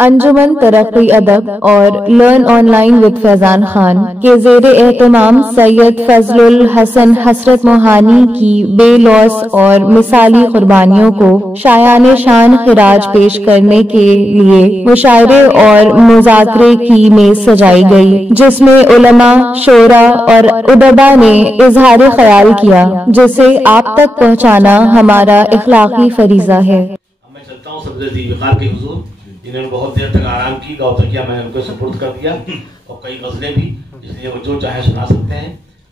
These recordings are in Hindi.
अंजुमन तरक्की अदब और learn online with Faizan Khan के ज़ेरे एहतमाम सैयद फजलुल हसन हसरत मोहानी की बेलौस और मिसाली कुर्बानियों को शायान शान खिराज पेश करने के लिए मुशायरे और मुज़ाकरे की मेज सजाई गई, जिसमें उलमा, शोरा और उदबा ने इजहार ख्याल किया, जिसे आप तक पहुँचाना हमारा इखलाकी फरीजा है। मैं चलता हूँ सबके हुजूर, जिन्होंने बहुत देर तक आराम की, गौतकिया मैंने उनको सुपुर्द कर दिया और कई गज़लें भी, इसलिए वो जो चाहे सुना सकते हैं।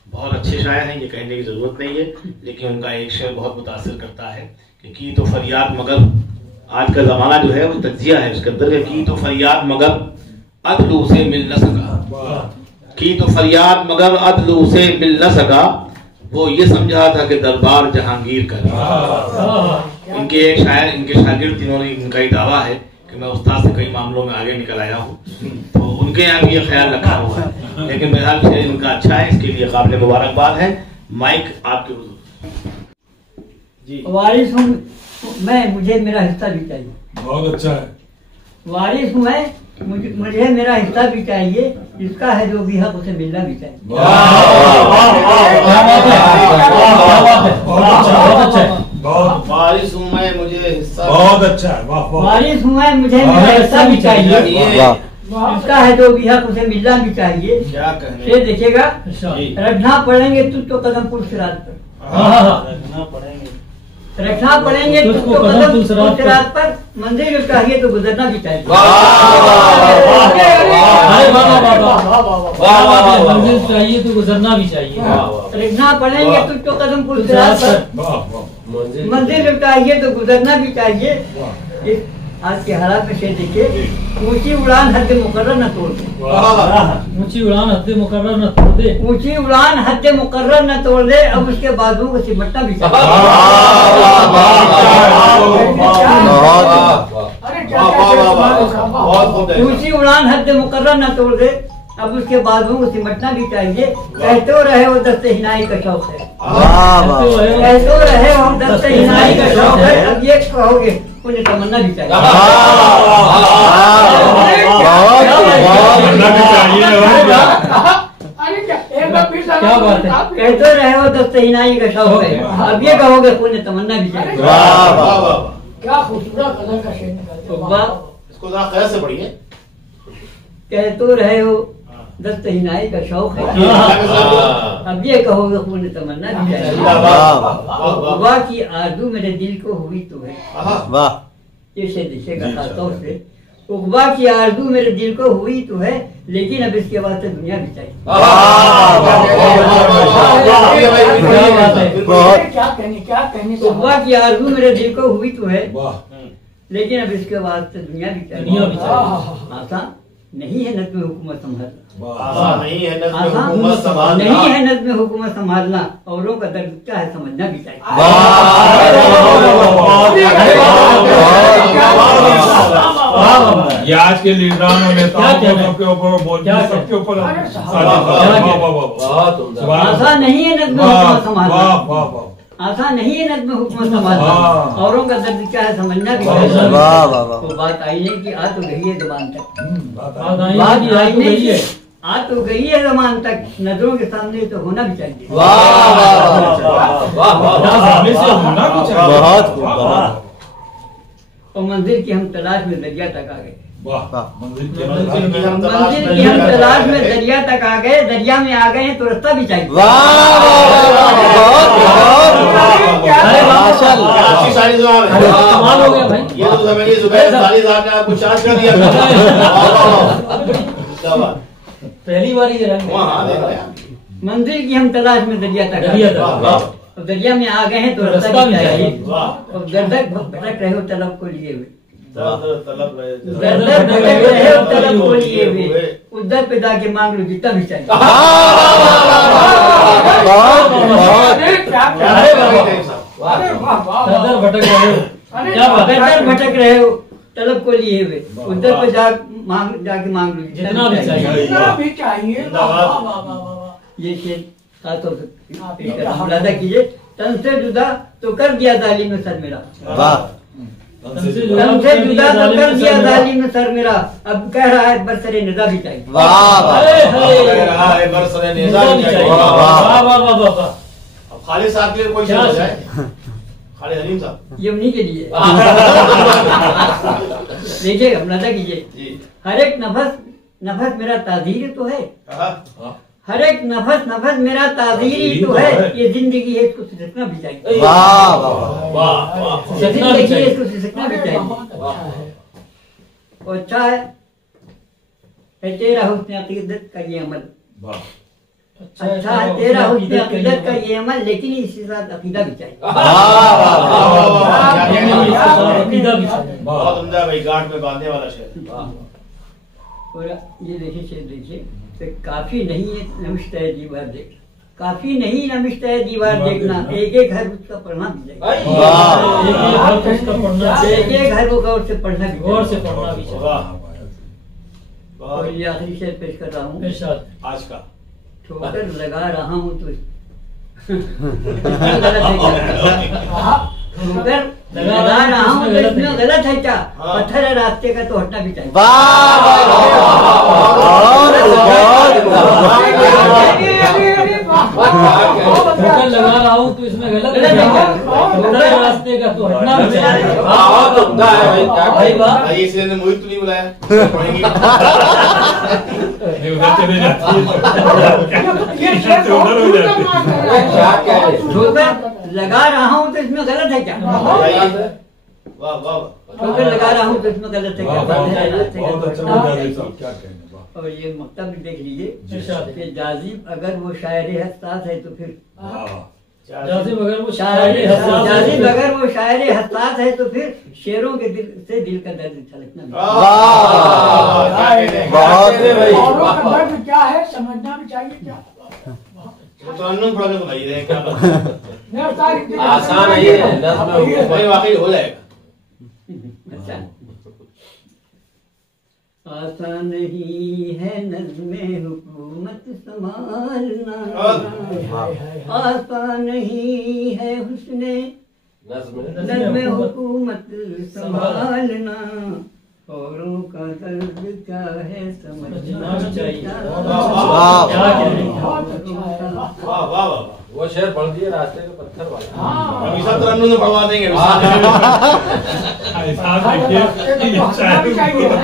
बहुत अच्छे शायर हैं, ये कहने की ज़रूरत नहीं है, लेकिन उनका एक शेर बहुत मुतासिर करता है कि की तो फरियाद मगर, आज का ज़माना जो है वो तज्जिया है उसके अंदर, की तो फरियाद मगर अदलू से मिल न सका, की तो फरियाद मगर अदलू से मिल न सका, वो ये समझा था कि दरबार जहांगीर का। इनके एक शायर, इनके शागिर्द, जिन्होंने इनका ही दावा है कि मैं उस्ताद से कई मामलों में आगे निकल आया हूँ, तो उनके यहाँ भी ये ख्याल रखा हुआ है, लेकिन बहरहाल शेर इनका अच्छा है, इसके लिए काबिल मुबारकबाद है। माइक आपके हुजूर जी। वारिस हूँ मैं, मुझे मेरा हिस्सा भी चाहिए। बहुत अच्छा है। वारिस हूँ मैं, मुझे मेरा हिस्सा भी चाहिए, जिसका है जो भी हक उसे मिलना भी चाहिए। वारिस हूँ मैं, मुझे हिस्सा, बहुत अच्छा है। वारिस हूँ मैं, मुझे मेरा हिस्सा भी चाहिए, जिसका है जो भी हक उसे मिलना भी चाहिए। क्या कहने, ये देखिएगा, रखना पड़ेंगे तुझको कदम पुल सिरात पर, रखना पड़ेंगे तुझको कदम पुल सिरात पर, मंजिल जो चाहिए तो गुजरना भी चाहिए। मंजिल चाहिए तो गुजरना भी चाहिए। रखना पड़ेंगे तुझको कदम पुल सिरात पर, मंजिल जो चाहिए तो गुजरना भी चाहिए। आज के हालात में से देखिए, ऊंची उड़ान हद मुकर्रर न तोड़ दे, ऊंची उड़ान हद मुकर्रर न तोड़ दे, ऊंची उड़ान हद मुकर्रर न तोड़ दे, अब उसके बाजुओं को सिमटना भी चाहिए। ऊंची उड़ान हद मुकर्रर न तोड़ दे, अब उसके बाजुओं को सिमटना भी चाहिए। कहते रहे वो दस्ते हिनाई का शौक है, कहते रहे वो दस्ते हिनाई का शौक है, अब ये कहोगे उन्हें तमन्ना भी चाहिए। क्या बात है, कहते रहे वो दस्ते हिनाई का शौक है, अब ये कहोगे उन्हें तमन्ना भी चाहिए। क्या खूबसूरत कलर का शेर निकलता है, इसको जरा ख्याल से पढ़िए। कहते रहे हो दस्त हिनाई का शौक है, अब ये कहोगे खून तमन्ना भी चाहिए। वाह की आरज़ू मेरे दिल को हुई तो है, ये से दिखेगा खासतौर से, उक़बा की आरज़ू मेरे दिल को हुई तो है, लेकिन अब इसके वास्ते दुनिया भी चाहिए। क्या कहने, उक़बा की आरज़ू मेरे दिल को हुई तो है, लेकिन अब इसके वास्ते दुनिया भी चाहिए। आसान नहीं है नज़्म हुकूमत संभालना, नहीं है नज़्म हुकूमत संभालना, नहीं है नज़्म हुकूमत संभालना, औरों का दर्द क्या है समझना भी चाहिए। ये आज के लीडरान और नेताओं को सबके ऊपर बोलते हैं, सबके ऊपर आसान नहीं है नज़्म हुकूमत संभालना, आसान नहीं है नज़्म हुकूमत संभालना, औरों का दर्द क्या है समझना भी चाहिए। तो बात आईने की आ तो गई है ज़बान तक, बात आईने की आ तो गई है ज़बान तक, नजरों के सामने तो होना भी चाहिए। और मंजिल की हम तलाश में दरिया तक आ गए, मंजिल की हम तलाश में दरिया तक आ गए, दरिया में आ गए हैं तो रास्ता भी चाहिए। कमाल हो गया भाई, ये तो समझिए जुबैर साली साहब ने आपको चार्ज कर दिया। पहली बार ही मंजिल की हम तलाश में दरिया तक आ गए, और दरिया में आ गए हैं तो रास्ता भी चाहिए। और गर्दक भटक रहे हो तलब को लिए हुए, गर्दक भटक रहे हो तलब को लिए हुए, उधर पे जाके मांग लो जितना भी चाहिए। सदर भटक रहे हो, क्या बात है, गर्दक भटक रहे हो तलब को लिए हुए, उधर पे जाके मांग लो जितना भी चाहिए। जितना भी चाहिए। ये शेर खासतौर से मुलादा कीजिए, तन से जुदा तो कर दिया जालिम ने सर मेरा, तुमसे जुदा तो कर दिया जालिम ने सर मेरा, अब कह रहा है बरसरे निज़ा भी चाहिए। वाह वाह, कह रहा है बरसरे निज़ा भी चाहिए। वाह वाह वाह वाह। अब खालिद साहब के लिए कोई शेर हो जाए, खालिद हलीम साहब। ये उन्हीं के लिए देखिए, हम नजर कीजिए, हर एक नफस नफस मेरा ताज़ीर तो है, हर एक नफस मेरा ताज़ीर तो है, ये जिंदगी है इसको सिसकना भी चाहिए। वाह वाह, जिंदगी है इसको सिसकना भी चाहिए। और अच्छा है तेरा हुस्न अक़ीदत का ये अमल, अच्छा है तेरा हुस्न अक़ीदत का ये अमल, लेकिन इसके साथ अक़ीदा भी चाहिए। अक़ीदा भी चाहिए। बहुत उम्दा भाई, गांठ में बांधने वाला शेर। और ये देखिए शेर देखिए, काफी नहीं है नमिश्त है दीवार देखना, काफी नहीं नमिश्त है दीवार देखना, एक एक हर उसका पढ़ना भी चाहिए। एक एक हर वो गौर से पढ़ना भी, गौर से पढ़ना भी चाहिए। और ये आखिरी शेर पेश कर रहा हूँ आज का। ठोकर लगा रहा हूँ तो गलत है क्या? ठोकर लगा रहा हूँ तो इसमें गलत है क्या? पत्थर है रास्ते का तो हटना भी चाहिए। ठोकर लगा रहा हूँ तो इसमें गलत है क्या? पत्थर है रास्ते का तो हटना भी चाहिए। भाई भाई इसलिए ने मोहित तो नहीं बुलाया, पढ़ेंगे। लगा रहा हूँ तो इसमें गलत है क्या? वाह वाह, ठोकर लगा रहा हूँ तो इसमें गलत है क्या? क्या कहने। और ये मकतब भी देख लीजिए कि जाजिब अगर वो शायर हस्सास है तो फिर जाजिब अगर वो जाजिब अगर वो शायर हस्सास है तो फिर शेरों के दिल से दिल का दर्द छलकना। दर्द क्या है समझना भी चाहिए। क्या तो अननोन पढ़ के सुनाइए, क्या बात आसान है ये, वाकई हो जाएगा। अच्छा, आसान नहीं है नज़्मे हुकूमत संभालना, आसान नहीं है हुस्ने नज़्मे हुकूमत संभालना, औरों का दर्द क्या है समझना चाहिए। वाह वाह, वो शेर पढ़ दिए रास्ते के पत्थर वाला। अभी सब तरन्नुम में पढ़वा देंगे।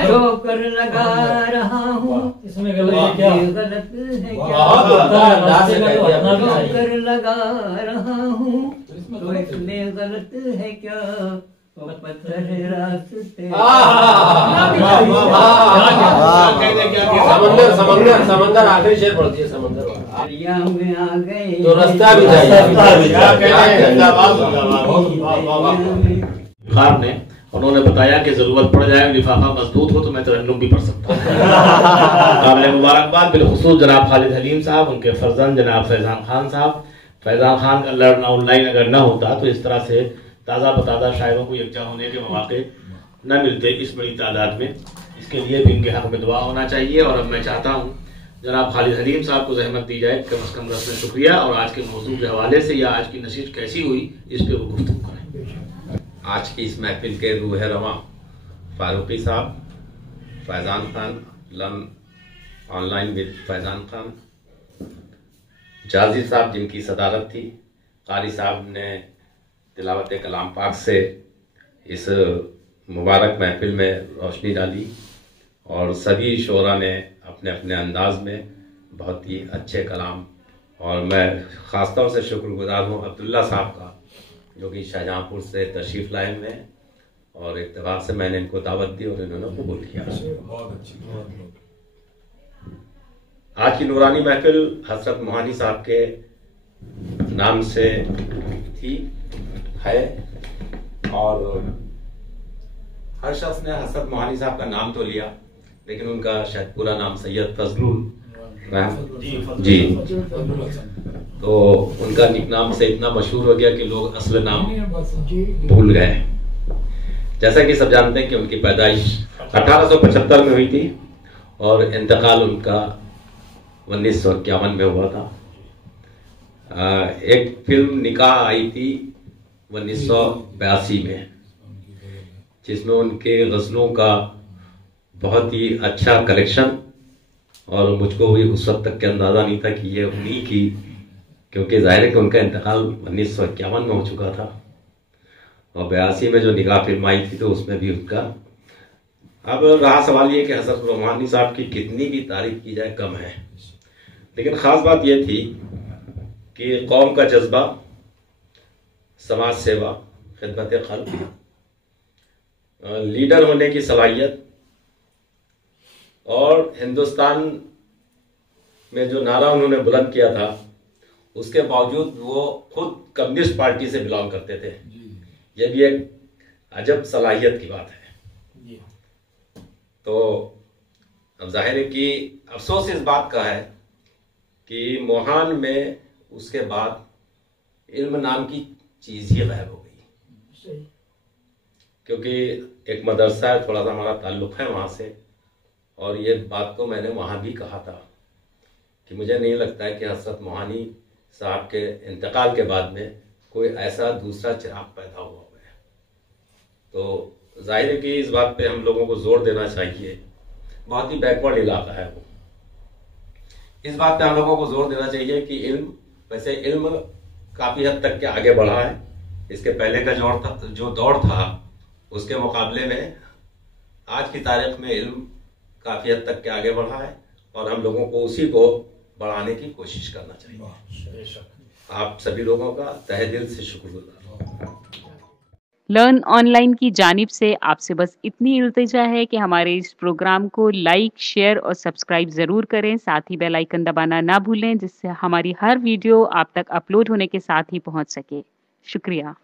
ठोकर लगा रहा हूँ इसमें गलत है क्या? गलत है क्या? ठोकर लगा रहा हूँ तो इसमें गलत है क्या? पत्थर है रास्ते। समंदर समंदर समंदर, आखिरी शेर पढ़ दिए समंदर वाला। दरिया में आ गए तो रास्ता भी चाहिए। खान ने उन्होंने बताया कि जरूरत पड़ जाए, लिफाफा मजबूत हो तो मैं तरन्नुम भी पढ़ सकता हूँ। काबिल मुबारकबाद बिलखुसूस जनाब खालिद हलीम साहब, उनके फर्जंद जनाब फैजान खान साहब। फैजान खान का लर्न ऑनलाइन अगर न होता तो इस तरह से ताज़ा बताज़ा शायरों को यकजा होने के मौके न मिलते इस बड़ी तादाद में। इसके लिए भी इनके हक में दुआ होना चाहिए। और अब मैं चाहता हूँ जनाब खालिद हलीम साहब को जहमत दी जाए, कम से कम रस्म शुक्रिया, और आज के मौजूद के हवाले से या आज की नशीद कैसी हुई इस पर वो गुफ्तगू करें। आज की इस महफिल के रूह रवां फारूकी साहब, Faizan Khan, learn online with Faizan Khan, जाजी साहब जिनकी सदारत थी, कारी साहब ने तिलावत कलाम पाक से इस मुबारक महफिल में रोशनी डाली, और सभी शोरा ने अपने अपने अंदाज में बहुत ही अच्छे कलाम। और मैं ख़ास तौर से शुक्रगुजार हूँ अब्दुल्ला साहब का, जो कि शाहजहाँपुर से तशरीफ़ लाए हुए हैं, और इत्तेफाक से मैंने इनको दावत दी और इन्होंने कबूल किया। आज की नूरानी महफिल हज़रत मोहानी साहब के नाम से थी है, और हर शख्स ने हज़रत मोहानी साहब का नाम तो लिया, लेकिन उनका शायद पूरा नाम सैयद फजलुल रहम जी, तो उनका निकनाम से इतना मशहूर हो गया कि लोग असल नाम भूल गए। जैसा कि सब जानते हैं कि उनकी पैदाइश 1875 में हुई थी और इंतकाल उनका 1951 में हुआ था। एक फिल्म निकाह आई थी 1982 में, जिसमें उनके गज़लों का बहुत ही अच्छा कलेक्शन, और मुझको भी उस वक्त तक के अंदाज़ा नहीं था कि ये उन्हीं की, क्योंकि जाहिर है कि उनका इंतकाल 1951 में हो चुका था और 82 में जो निगाह फिल्म आई थी तो उसमें भी उनका। अब रहा सवाल ये कि हज़रत मोहानी साहब की कितनी भी तारीफ की जाए कम है, लेकिन ख़ास बात यह थी कि कौम का जज्बा, समाज सेवा, खिदमत खल्क, लीडर होने की सलाहियत, और हिंदुस्तान में जो नारा उन्होंने बुलंद किया था उसके बावजूद वो खुद कम्युनिस्ट पार्टी से बिलोंग करते थे। ये भी एक अजब सलाहियत की बात है। तो अब जाहिर है कि अफसोस इस बात का है कि मोहान में उसके बाद इल्म नाम की चीज़ ही गायब हो गई, क्योंकि एक मदरसा है, थोड़ा सा हमारा ताल्लुक़ है वहाँ से, और ये बात को मैंने वहाँ भी कहा था कि मुझे नहीं लगता है कि हज़रत मोहानी साहब के इंतकाल के बाद में कोई ऐसा दूसरा चिराग पैदा हुआ है। तो जाहिर है कि इस बात पे हम लोगों को जोर देना चाहिए। बहुत ही बैकवर्ड इलाका है वो। इस बात पे हम लोगों को जोर देना चाहिए कि इल्म, वैसे इल्म काफ़ी हद तक के आगे बढ़ा है। इसके पहले का जो दौर था उसके मुकाबले में आज की तारीख में इल्म काफ़ी हद तक के आगे बढ़ा है, और हम लोगों को उसी को बढ़ाने की कोशिश करना चाहिए। आप सभी लोगों का तहे दिल से शुक्रगुजार। लर्न ऑनलाइन की जानिब से आपसे बस इतनी इल्तिजा है कि हमारे इस प्रोग्राम को लाइक, शेयर और सब्सक्राइब ज़रूर करें। साथ ही बेल आइकन दबाना ना भूलें, जिससे हमारी हर वीडियो आप तक अपलोड होने के साथ ही पहुंच सके। शुक्रिया।